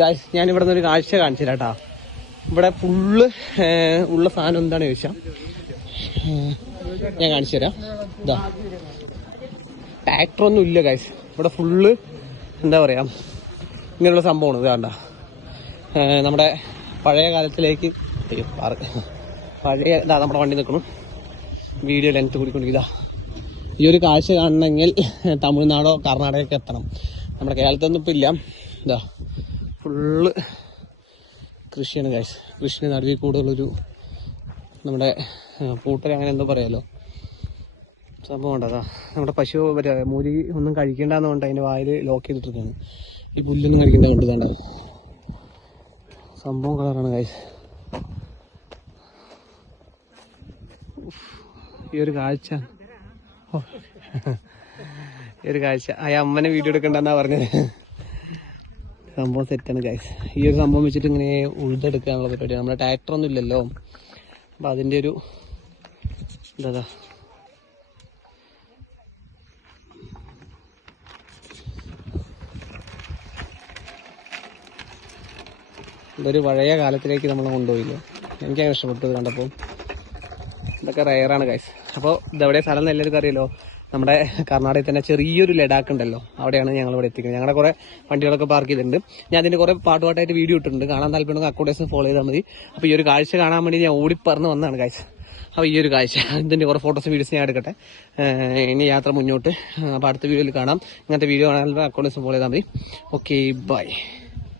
ഞാൻ ഇവിടെ നിന്ന് ഒരു കാഴ്ച കാണിച്ചു തരാട്ടാ. ഇവിടെ ഫുള്ള് ഉള്ള സാധനം എന്താണെന്ന് ചോദിച്ചാൽ ഞാൻ കാണിച്ചു തരാം. ഇതാ ട്രാക്ടറൊന്നും ഇല്ല ഗൈസ്. ഇവിടെ ഫുള്ള് എന്താ പറയാ ഇങ്ങനെയുള്ള സംഭവമാണ്. ഇത് കണ്ട നമ്മുടെ പഴയ കാലത്തിലേക്ക് പഴയ ഇതാ നമ്മുടെ വണ്ടി നിൽക്കണം. വീഡിയോ ലെങ്ത് കൂടിക്കൊണ്ടിരിക്കുക. ഈ ഒരു കാഴ്ച കാണണമെങ്കിൽ തമിഴ്നാടോ കർണാടകയൊക്കെ എത്തണം. നമ്മുടെ കേരളത്തിലൊന്നും ഇപ്പം ഇല്ല. ഇതാ ഫുള്ള് കൃഷിയാണ് ഗൈസ്. കൃഷിന് നടുവിൽ കൂടുതലൊരു നമ്മുടെ പൂട്ടൽ അങ്ങനെ എന്തോ പറയാലോ സംഭവം ഉണ്ടതാ. നമ്മുടെ പശു മൂരി ഒന്നും കഴിക്കേണ്ടെന്ന് കൊണ്ട് അതിൻ്റെ വായിൽ ലോക്ക് ചെയ്തിട്ടിരിക്കുകയാണ്. ഈ പുല്ലൊന്നും കഴിക്കേണ്ട കണ്ടതാണ്ട സംഭവം കളറാണ് ഗൈസ്. ഈ ഒരു കാഴ്ച ആ അമ്മനെ വീഡിയോ എടുക്കണ്ടെന്നാ പറഞ്ഞത്. സംഭവം സെറ്റാണ് ഗൈസ്. ഈ ഒരു സംഭവം വെച്ചിട്ട് ഇങ്ങനെ ഉഴുതെടുക്കാനുള്ള പരിപാടിയാണ്. നമ്മുടെ ട്രാക്ടറൊന്നും ഇല്ലല്ലോ. അപ്പം അതിൻ്റെ ഒരു എന്താ ഇതൊരു പഴയ കാലത്തിലേക്ക് നമ്മൾ കൊണ്ടുപോയില്ലോ. എനിക്കങ്ങനെ ഇഷ്ടപ്പെട്ടത് കണ്ടപ്പോൾ. ഇതൊക്കെ റയറാണ് ഗൈസ്. അപ്പോൾ ഇതെവിടെ സ്ഥലം എന്ന് എല്ലാവർക്കും അറിയാലോ. നമ്മുടെ കർണാടകയിൽ തന്നെ ചെറിയൊരു ലഡാക്ക് ഉണ്ടല്ലോ, അവിടെയാണ് ഞങ്ങൾ ഇവിടെ എത്തിക്കുന്നത്. ഞങ്ങളുടെ കുറേ വണ്ടികളൊക്കെ പാർക്ക് ചെയ്തിട്ടുണ്ട്. ഞാൻ അതിൻ്റെ കുറേ പാട്ടുപാട്ടായിട്ട് വീഡിയോ ഇട്ടിട്ടുണ്ട്. കാണാൻ താല്പര്യമുണ്ടെങ്കിൽ അക്കൗണ്ടേഴ്സ് ഫോളോ ചെയ്താൽ മതി. അപ്പോൾ ഈ ഒരു കാഴ്ച കാണാൻ വേണ്ടി ഞാൻ ഓടിപ്പറന്ന് വന്നതാണ് ഗൈസ്. അപ്പോൾ ഈ ഒരു കാഴ്ച ഇതിൻ്റെ കുറേ ഫോട്ടോസും വീഡിയോസും ഞാൻ എടുക്കട്ടെ. ഇനി യാത്ര മുന്നോട്ട്. അപ്പോൾ അടുത്ത വീഡിയോയിൽ കാണാം. ഇങ്ങനത്തെ വീഡിയോ കാണാൻ അക്കൗണ്ടേഴ്സ് ഫോളോ ചെയ്താൽ മതി. Okay, by.